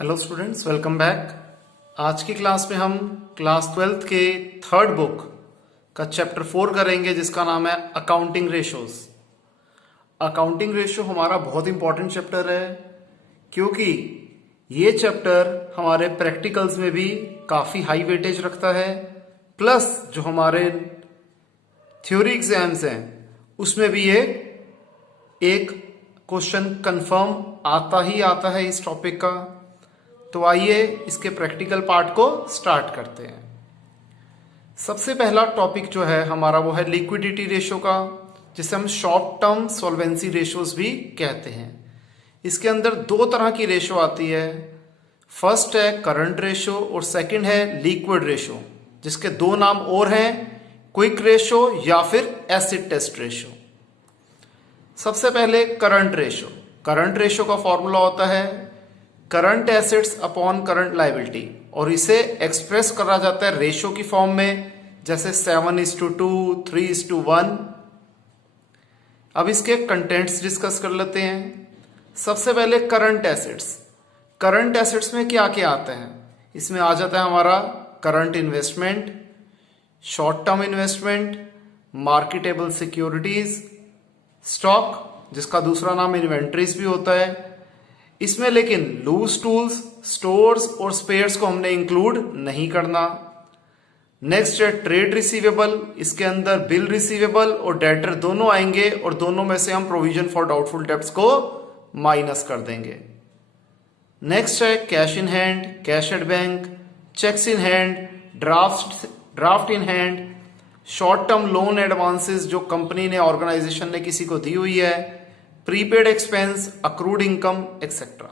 Hello students, welcome back. आज की class में हम क्लास 12th के थर्ड बुक का चैप्टर 4 करेंगे, जिसका नाम है अकाउंटिंग रेशोज। अकाउंटिंग रेशो हमारा बहुत इंपॉर्टेंट चैप्टर है, क्योंकि ये चैप्टर हमारे प्रैक्टिकल्स में भी काफ़ी हाई वेटेज रखता है, प्लस जो हमारे थ्योरी एग्जाम्स हैं उसमें भी ये एक क्वेश्चन कंफर्म आता ही आता है इस टॉपिक का। तो आइए इसके प्रैक्टिकल पार्ट को स्टार्ट करते हैं। सबसे पहला टॉपिक जो है हमारा वो है लिक्विडिटी रेशो का, जिसे हम शॉर्ट टर्म सॉल्वेंसी रेशोज भी कहते हैं। इसके अंदर दो तरह की रेशो आती है। फर्स्ट है करंट रेशो और सेकंड है लिक्विड रेशो, जिसके दो नाम और हैं, क्विक रेशो या फिर एसिड टेस्ट रेशो। सबसे पहले करंट रेशो। करंट रेशो का फॉर्मूला होता है current assets upon current liability, और इसे एक्सप्रेस करा जाता है रेशो की फॉर्म में, जैसे 7:2, 3:1। अब इसके कंटेंट्स डिस्कस कर लेते हैं। सबसे पहले करंट एसेट्स। करंट एसेट्स में क्या क्या आता है? इसमें आ जाता है हमारा current investment, short term investment, marketable securities, stock, जिसका दूसरा नाम इन्वेंट्रीज भी होता है। इसमें लेकिन लूज टूल्स, स्टोर्स और स्पेयर्स को हमने इंक्लूड नहीं करना। नेक्स्ट है ट्रेड रिसीवेबल। इसके अंदर बिल रिसीवेबल और डेटर दोनों आएंगे, और दोनों में से हम प्रोविजन फॉर डाउटफुल डेब्ट्स को माइनस कर देंगे। नेक्स्ट है cash in hand, cash at bank, checks in hand, draft in hand, short term loan advances जो कंपनी ने, ऑर्गेनाइजेशन ने किसी को दी हुई है, prepaid expense, accrued income etcetera.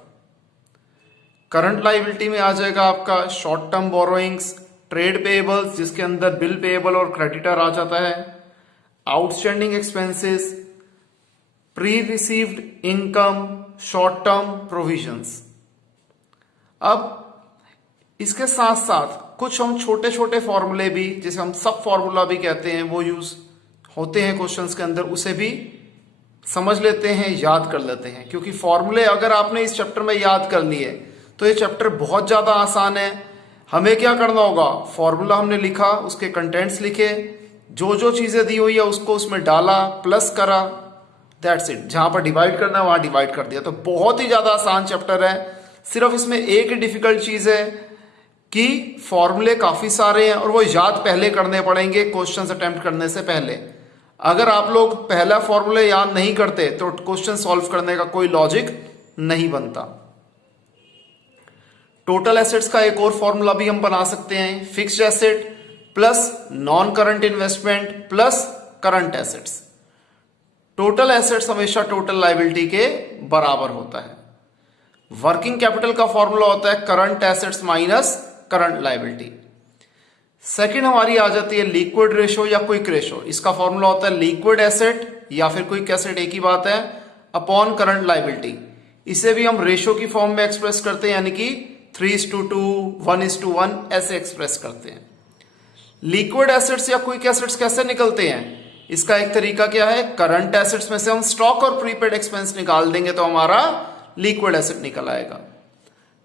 Current liability में आ जाएगा आपका short term borrowings, trade payables जिसके अंदर बिल पेएबल और क्रेडिटर आ जाता है, outstanding expenses, pre received income, short term provisions. अब इसके साथ साथ कुछ हम छोटे छोटे फॉर्मूले भी, जिसे हम सब फॉर्मूला भी कहते हैं, वो यूज होते हैं क्वेश्चंस के अंदर, उसे भी समझ लेते हैं, याद कर लेते हैं। क्योंकि फॉर्मूले अगर आपने इस चैप्टर में याद कर लिए तो ये चैप्टर बहुत ज्यादा आसान है। हमें क्या करना होगा, फॉर्मूला हमने लिखा, उसके कंटेंट्स लिखे, जो जो चीजें दी हुई है उसको उसमें डाला, प्लस करा, दैट्स इट। जहां पर डिवाइड करना है वहां डिवाइड कर दिया। तो बहुत ही ज्यादा आसान चैप्टर है। सिर्फ इसमें एक ही डिफिकल्ट चीज है कि फॉर्मूले काफी सारे हैं और वो याद पहले करने पड़ेंगे क्वेश्चन अटेम्प्ट करने से पहले। अगर आप लोग पहला फॉर्मूले याद नहीं करते तो क्वेश्चन सॉल्व करने का कोई लॉजिक नहीं बनता। टोटल एसेट्स का एक और फॉर्मूला भी हम बना सकते हैं, fixed asset plus non current investment plus current assets. Total assets हमेशा टोटल लायबिलिटी के बराबर होता है। वर्किंग कैपिटल का फॉर्मूला होता है current assets minus current liability. Second हमारी आ जाती है लिक्विड रेशो या क्विक रेशो। इसका फॉर्मूला होता है लिक्विड एसेट या फिर क्विक एसेट, एक ही बात है, अपॉन करंट लायबिलिटी। इसे भी हम रेशो की फॉर्म में एक्सप्रेस करते हैं, यानी कि 3:2, 1:1 ऐसे एक्सप्रेस करते हैं। लिक्विड एसेट्स या क्विक एसेट्स कैसे निकलते हैं? इसका एक तरीका क्या है, करंट एसेट्स में से हम स्टॉक और प्रीपेड एक्सपेंस निकाल देंगे तो हमारा लिक्विड एसेट निकल आएगा।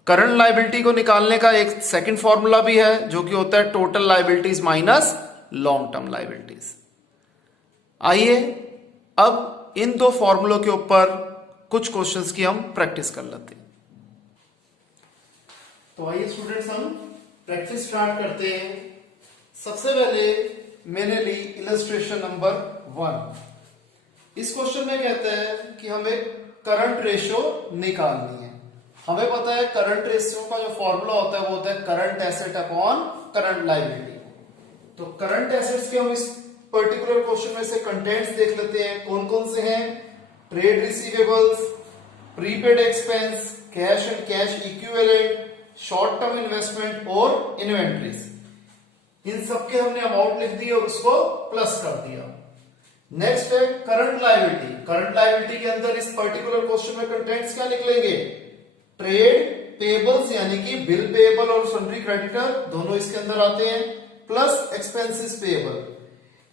करंट लायबिलिटी को निकालने का एक सेकंड फॉर्मूला भी है, जो कि होता है total liabilities minus long term liabilities. आइए अब इन दो फॉर्मूलों के ऊपर कुछ क्वेश्चंस की हम प्रैक्टिस कर लेते हैं। तो आइए स्टूडेंट्स, हम प्रैक्टिस स्टार्ट करते हैं। सबसे पहले मैंने ली इलस्ट्रेशन नंबर 1। इस क्वेश्चन में कहता है कि हमें करंट रेशो निकालनी है। हमें पता है करंट रेशियो का जो फॉर्मूला होता है वो होता है current asset upon current liability. तो करंट एसेट्स के हम इस पर्टिकुलर क्वेश्चन में से कंटेंट्स देख लेते हैं, कौन कौन से हैं। Trade receivables, prepaid expense, cash and cash equivalent, short term investment और इन्वेंट्रीज। इन सबके हमने अमाउंट लिख दी और उसको प्लस कर दिया। नेक्स्ट है करंट लायबिलिटी। करंट लायबिलिटी के अंदर इस पर्टिकुलर क्वेश्चन में कंटेंट्स क्या निकलेंगे, ट्रेड पेबल्स यानी कि बिल पेएबल और सन्ड्री क्रेडिटर दोनों इसके अंदर आते हैं, प्लस एक्सपेंसेस पेएबल।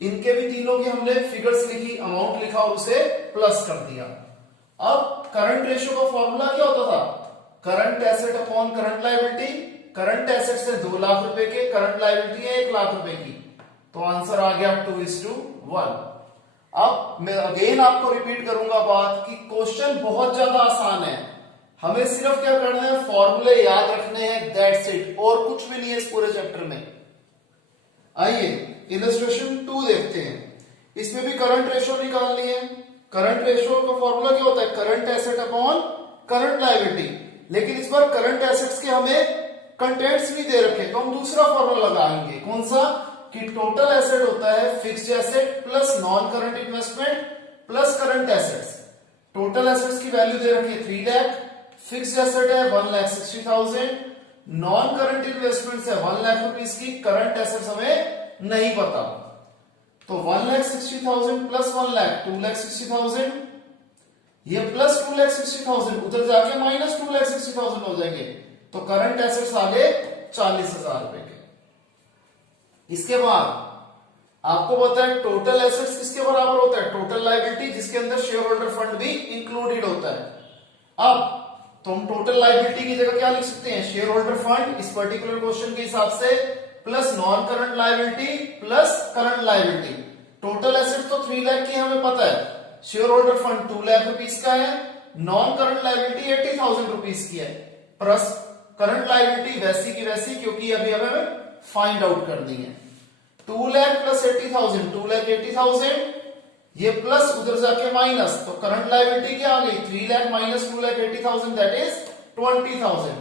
इनके भी तीनों की हमने फिगर्स लिखी, अमाउंट लिखा और उसे प्लस कर दिया। अब करंट रेशियो का फॉर्मूला क्या होता था, current asset upon current liability, current assets है 2 लाख रुपए के, करंट लायबिलिटी है 1 लाख रुपए की, तो आंसर आ गया 2:1। अब मैं अगेन आपको रिपीट करूंगा बात कि क्वेश्चन बहुत ज्यादा आसान है, हमें सिर्फ क्या करना है, फॉर्मूले याद रखने हैं, दैट्स इट, और कुछ भी नहीं है इस पूरे चैप्टर में। आइए इलस्ट्रेशन 2 देखते हैं, इसमें भी करंट रेशो निकालनी है। करंट रेशो का फॉर्मूला क्या होता है, current asset upon current liability, लेकिन इस बार करंट एसेट्स के हमें कंटेंट्स नहीं दे रखे, तो हम दूसरा फॉर्मूला लगाएंगे। कौन सा, कि टोटल एसेट होता है fixed asset plus non current investment plus current assets. Total assets की वैल्यू दे रखी है 3 लाख, फिक्स्ड एसेट है 1,60,000, नॉन करंट इन्वेस्टमेंट है 1 लाख रुपीस की, करंट एसेट्स हमें नहीं पता, तो 1,60,000 प्लस 1 लाख 2,60,000, ये प्लस 2,60,000 उधर जाके माइनस 2,60,000 हो जाएंगे, तो करंट एसेट्स आ गए 40,000 रुपए के। इसके बाद आपको पता है टोटल एसेट्स किसके बराबर होता है, टोटल लायबिलिटी, जिसके अंदर शेयर होल्डर फंड भी इंक्लूडेड होता है। अब तो हम टोटल लायबिलिटी की जगह क्या लिख सकते हैं, शेयर होल्डर फंड इस पर्टिकुलर क्वेश्चन के हिसाब से plus non current liability plus current liability. Total asset तो 3 लाख की हमें पता है, share holder fund 2 lakh rupees का है, नॉन करंट लायबिलिटी 80,000 रुपीस की है, प्लस करंट लायबिलिटी वैसी की वैसी, क्योंकि अभी हमें फाइंड आउट करनी है। 2 लाख प्लस 80,000 2,80,000, ये प्लस उधर जाके माइनस, तो करंट लायबिलिटी क्या आ गई 3 लाख माइनस 2,80,000 दैट इज 20,000।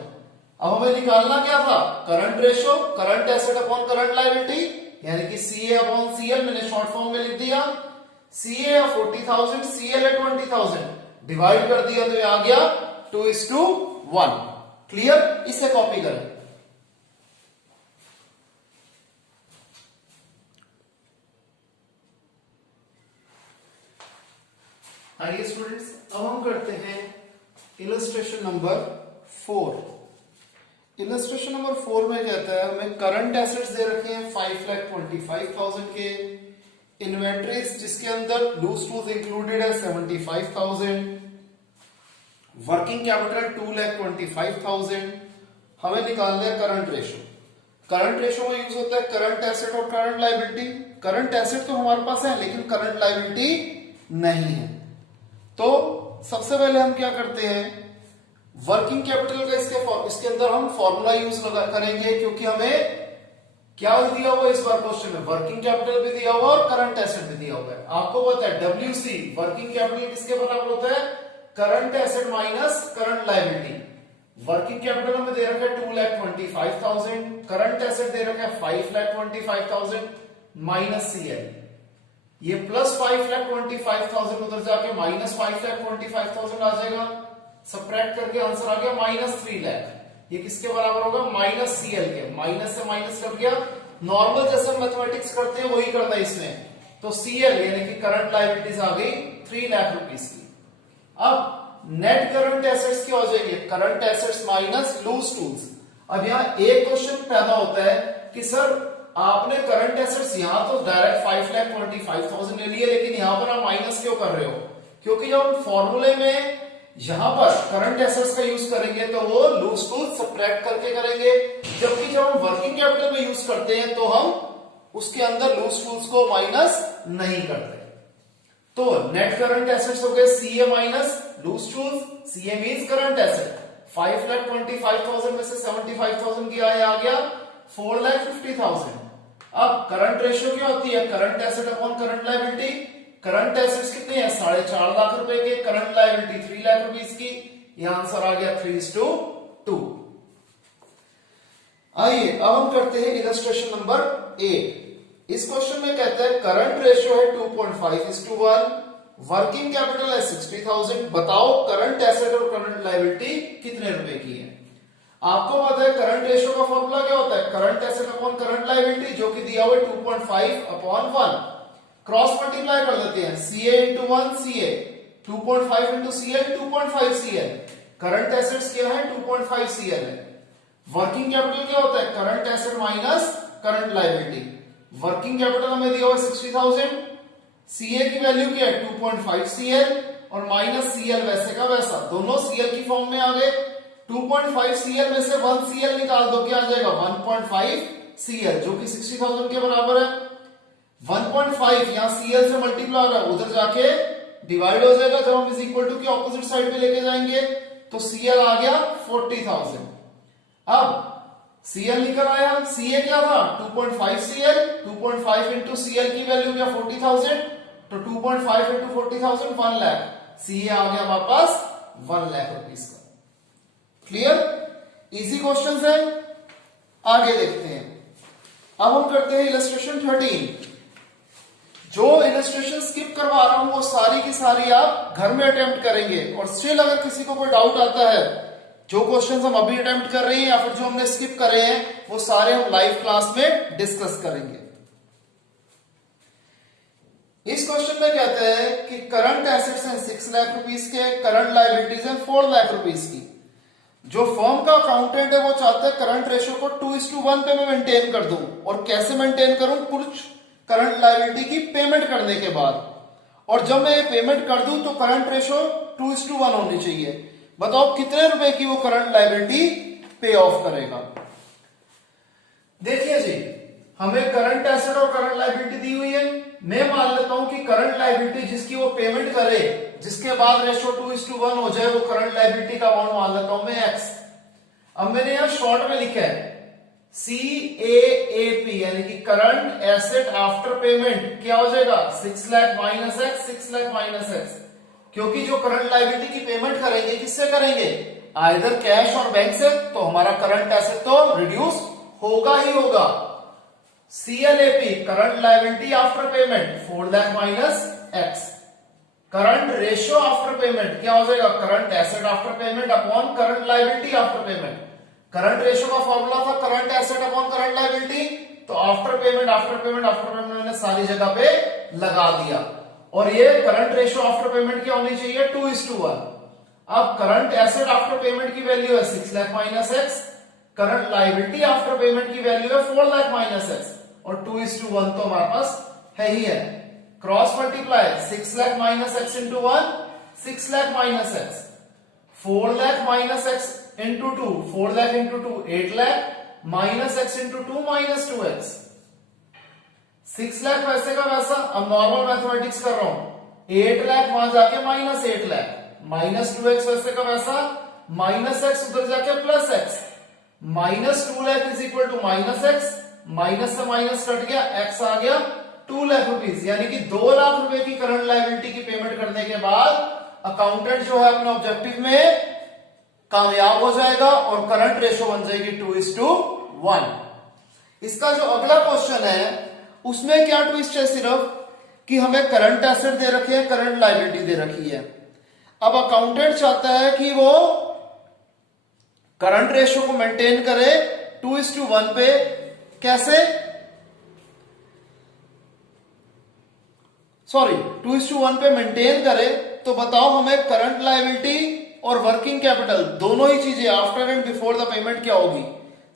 अब हमें निकालना क्या था, current ratio, current asset upon current liability, यानी कि सीए अपॉन सीएल, मैंने शॉर्ट फॉर्म में लिख दिया, सीए है 40,000, सीएल है 20,000, डिवाइड कर दिया तो ये आ गया 2:1। क्लियर, इसे कॉपी करें। आइए स्टूडेंट्स, अब हम करते हैं इलस्ट्रेशन नंबर 4। इलस्ट्रेशन नंबर 4 में कहता है हमें करंट एसेट्स दे रखे हैं 5,25,000 के, इन्वेंट्रीज जिसके अंदर लूज टूल्स इंक्लूडेड है 75,000, वर्किंग कैपिटल 2,25,000, हमें निकालना है करंट रेशो। करंट रेशो में यूज होता है करंट एसेट और करंट लायबिलिटी। करंट एसेट तो हमारे पास है लेकिन करंट लायबिलिटी नहीं है, तो सबसे पहले हम क्या करते हैं, वर्किंग कैपिटल का इसके अंदर हम फॉर्मूला यूज करेंगे, क्योंकि हमें क्या दिया हुआ है इस बार क्वेश्चन में, वर्किंग कैपिटल भी दिया हुआ और करंट एसेट भी दिया हुआ है। आपको पता है WC वर्किंग कैपिटल किसके बराबर होता है, current asset minus current liability. Working capital हमें दे रखा है 2,25,000, करंट एसेट दे रखा है 5,25,000 माइनस CL, ये प्लस 5,25,000 उधर जाके माइनस 5,25,000 आ जाएगा, सबट्रैक्ट करके आंसर आ गया -3 लाख। ये किसके बराबर होगा, माइनस CL के, माइनस से माइनस कट गया, नॉर्मल जैसे मैथमेटिक्स करते हैं वही करना है इसमें, तो CL यानी कि करंट लायबिलिटीज आ गई 3 लाख रुपीस की। अब नेट करंट एसेट्स क्या हो जाएंगे, current assets minus loose tools. अब यहाँ एक क्वेश्चन पैदा होता है कि सर आपने करंट एसेट्स यहां तो डायरेक्ट 5,25,000 ले लिए, लेकिन यहां पर आप माइनस क्यों कर रहे हो, क्योंकि जब हम फॉर्मूले में यहां पर करंट एसेट्स का यूज करेंगे तो वो लूज टूल्स सबट्रैक्ट करके करेंगे, जबकि जब हम वर्किंग कैपिटल में यूज करते हैं तो हम उसके अंदर लूज टूल्स को माइनस नहीं करते। तो नेट करंट एसेट्स हो गए CA minus loose tools, CA means current asset, 5,25,000 में से 75,000 किया है, आ गया 4,50,000। अब करंट रेशियो क्या होती है, current asset upon current liability. Current assets कितने हैं, 4.5 लाख रुपए के, करंट लायबिलिटी 3 लाख रुपीस की, यह आंसर आ गया 3:2। आइए अब हम करते हैं इलस्ट्रेशन नंबर 8। इस क्वेश्चन में कहता है करंट रेशियो है 2.5:1, वर्किंग कैपिटल है 60,000, बताओ करंट एसेट और करंट लायबिलिटी कितने रुपए की है। आपको पता है करंट रेशियो का फॉर्मूला क्या होता है, current asset upon current liability, जो कि दिया हुआ है 2.5/1, क्रॉस मल्टीप्लाई कर लेते हैं, CA into 1 CA, 2.5 into CL 2.5 CL, current assets क्या है 2.5 CL है। वर्किंग कैपिटल क्या होता है, current asset minus current liability. Working capital हमें दिया हुआ है 60,000, CA की वैल्यू क्या है 2.5 CL और माइनस CL वैसे का वैसा, दोनों CL की फॉर्म में आ गए, 2.5 CL में से 1 CL निकाल दो, क्या आ जाएगा 1.5 CL, जो कि 60,000 के बराबर है। 1.5 यहां CL से मल्टीप्लाई हो रहा है, उधर जाके डिवाइड हो जाएगा जब हम इज इक्वल टू के ऑपोजिट साइड पे लेके जाएंगे, तो CL आ गया 40,000। अब CL निकल आया, CA क्या था 2.5 CL, 2.5 इंटू CL की वैल्यू क्या 40,000, तो 2.5 इंटू 40,000 1 लाख, CA आ गया वापस 1 लाख रुपीस का। क्लियर, इजी क्वेश्चन है। आगे देखते हैं, अब हम करते हैं इलस्ट्रेशन 13। जो इलस्ट्रेशन स्किप करवा रहा हूं वो सारी की सारी आप घर में अटेम्प्ट करेंगे, और स्टिल अगर किसी को कोई डाउट आता है, जो क्वेश्चंस हम अभी अटेम्प्ट कर रहे हैं या फिर जो हमने स्किप करे हैं, वो सारे हम लाइव क्लास में डिस्कस करेंगे। इस क्वेश्चन में कहते हैं कि करंट एसेट्स हैं 6 लाख रुपीस के, करंट लायबिलिटीज हैं 4 लाख रुपीस की। जो फर्म का अकाउंटेंट है वो चाहता है करंट रेशियो को 2:1 पे मैं मेंटेन कर दूं, और कैसे मेंटेन करूं, कुछ करंट लायबिलिटी की पेमेंट करने के बाद, और जब मैं ये पेमेंट कर दूं तो करंट रेशियो 2:1 होनी चाहिए। बताओ कितने रुपए की वो करंट लायबिलिटी पे ऑफ करेगा। देखिए जी, हमें करंट एसेट और करंट लायबिलिटी दी हुई है। मैं मान लेता हूं कि करंट लायबिलिटी जिसकी वो पेमेंट करे, जिसके बाद रेशियो 2:1 हो जाए, वो करंट लायबिलिटी का अमाउंट मान लेता हूं मैं X। अब मैंने यहां शॉर्ट में लिखा है CAAP, यानी कि करंट एसेट आफ्टर पेमेंट, क्या हो जाएगा 6 lakh minus X, 6 lakh minus X, क्योंकि जो करंट लायबिलिटी की पेमेंट करेंगे किससे करेंगे, आइदर कैश और बैंक से, तो हमारा करंट एसेट तो रिड्यूस होगा ही होगा। CLAP current liability after payment 4 lakh minus X, current ratio after payment क्या हो जाएगा, current asset after payment upon current liability after payment. करंट रेशियो का फॉर्मूला था current asset upon current liability, तो after payment after payment after payment मैंने सारी जगह पे लगा दिया, और ये करंट रेशियो आफ्टर पेमेंट क्या होनी चाहिए 2:1। अब करंट एसेट आफ्टर पेमेंट की वैल्यू है 6 lakh minus X, current liability after payment की वैल्यू है 4 लाख माइनस X, और 2:1 तो हमारे पास है ही है। Cross multiply 6 lakh minus X into 1, 6 lakh minus X, 4 lakh minus X into 2, 4 lakh into 2 8 lakh, minus X into 2 minus 2X, 6 lakh वैसे का वैसा। अब नॉर्मल मैथमेटिक्स कर रहा हूं, 8 लाख वहां जाके माइनस 8 लाख, माइनस 2X वैसे का वैसा, माइनस X उधर जाके plus X, minus 2 lakh is equal to minus X, minus से माइनस कट गया, X आ गया 2 लाख रुपीस, यानी कि 2 लाख रुपए की करंट लायबिलिटी की पेमेंट करने के बाद अकाउंटेंट जो है अपने ऑब्जेक्टिव में कामयाब हो जाएगा, और करंट रेशियो बन जाएगी 2:1। इसका जो अगला क्वेश्चन है उसमें क्या ट्विस्ट है, सिर्फ कि हमें करंट एसेट दे रखे हैं, करंट लायबिलिटी दे रखी है। अब अकाउंटेंट चाहता है कि वो करंट रेशियो को मेंटेन करे 2:1 पे। कैसे, सॉरी 2:1 पे मेंटेन करे, तो बताओ हमें करंट लायबिलिटी और वर्किंग कैपिटल दोनों ही चीजें after and before the payment क्या होगी।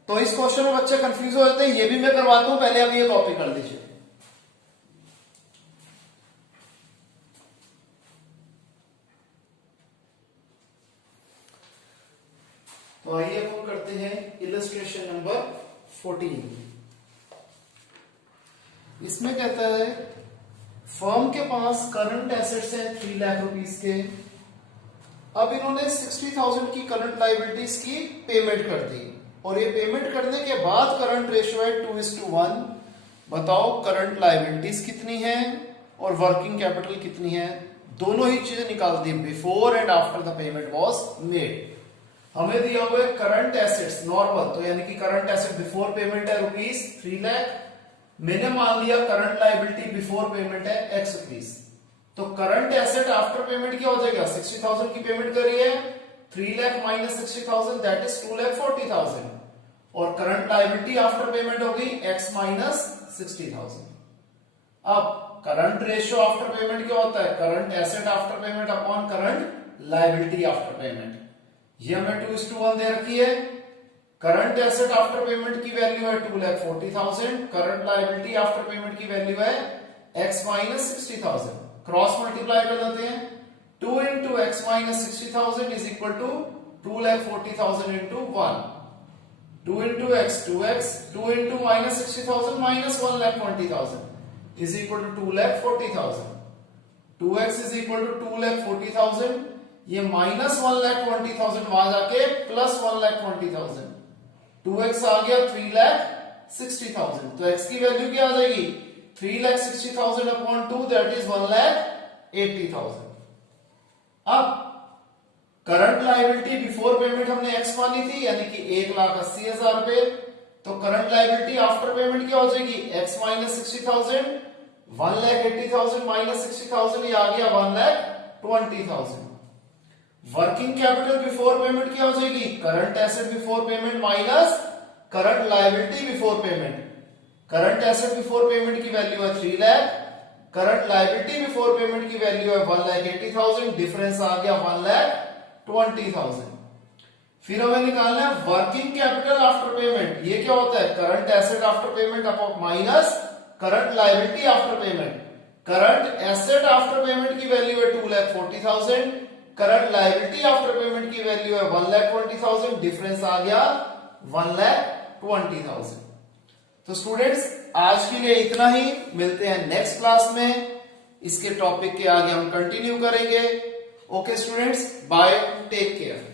तो इस क्वेश्चन में बच्चे कंफ्यूज हो जाते हैं, ये भी मैं करवाता हूं, पहले अब ये कॉपी कर दीजिए। तो आइए हम करते हैं इलस्ट्रेशन नंबर 14। इसमें कहता है फर्म के पास करंट एसेट्स हैं 3 लाख रुपीस के। अब इन्होंने 60,000 की करंट लायबिलिटीज की पेमेंट कर दी, और ये पेमेंट करने के बाद करंट रेशियो है 2:1। बताओ करंट लायबिलिटीज कितनी है और वर्किंग कैपिटल कितनी है, दोनों ही चीजें निकाल दी before and after the payment was made. हमें दिया हुआ है करंट एसेट्स नॉर्मल, तो यानी कि करंट एसेट बिफोर पेमेंट है ₹3 लाख, मैंने मान लिया करंट लायबिलिटी बिफोर पेमेंट है X रुपीस, तो करंट एसेट आफ्टर पेमेंट क्या हो जाएगा, 60,000 की पेमेंट करी है, 3 लाख माइनस 60,000 दैट इज 2,40,000, और करंट लायबिलिटी आफ्टर पेमेंट हो गई X माइनस 60,000। अब करंट रेशियो आफ्टर पेमेंट क्या होता है, current asset after payment upon current liability after payment. ये हमें 2:1 दे रखी है। करंट एसेट आफ्टर पेमेंट की वैल्यू है 2,40,000, करंट लायबिलिटी आफ्टर पेमेंट की वैल्यू है X माइनस 60,000। क्रॉस मल्टीप्लाई कर देते हैं, 2 into X minus 60,000 is equal to 2,40,000 into 1, 2 into x, 2x, 2 into minus 60,000 minus 1,20,000 is equal to 2,40,000. 2x is equal to 2,40,000, ये minus 1,20,000 वहां जाके plus 1,20,000, 2x आ गया 3,60,000, तो x की वैल्यू क्या आ जाएगी 3,60,000 अपॉन 2 दैट इज 1,80,000। अब करंट लायबिलिटी बिफोर पेमेंट हमने x मानी थी यानी कि 1,80,000 रुपए, तो करंट लायबिलिटी आफ्टर पेमेंट क्या हो जाएगी x माइनस 60,000, 1,80,000 माइनस 60,000 ये आ गया 1,20,000। वर्किंग कैपिटल बिफोर पेमेंट क्या हो जाएगी current asset before payment minus current liability before payment. Current asset before payment की वैल्यू है 3 lakh, current liability before payment की वैल्यू है 1,80,000, डिफरेंस आ गया 1,20,000। फिर हमें निकालना है वर्किंग कैपिटल आफ्टर पेमेंट, ये क्या होता है current asset after payment upon minus current liability after payment. Current asset after payment की वैल्यू है 2,40,000, करंट लायबिलिटी आफ्टर पेमेंट की वैल्यू है 1,20,000, डिफरेंस आ गया 1,20,000। तो स्टूडेंट्स आज के लिए इतना ही, मिलते हैं नेक्स्ट क्लास में, इसके टॉपिक के आगे हम कंटिन्यू करेंगे। Okay students, bye, take care.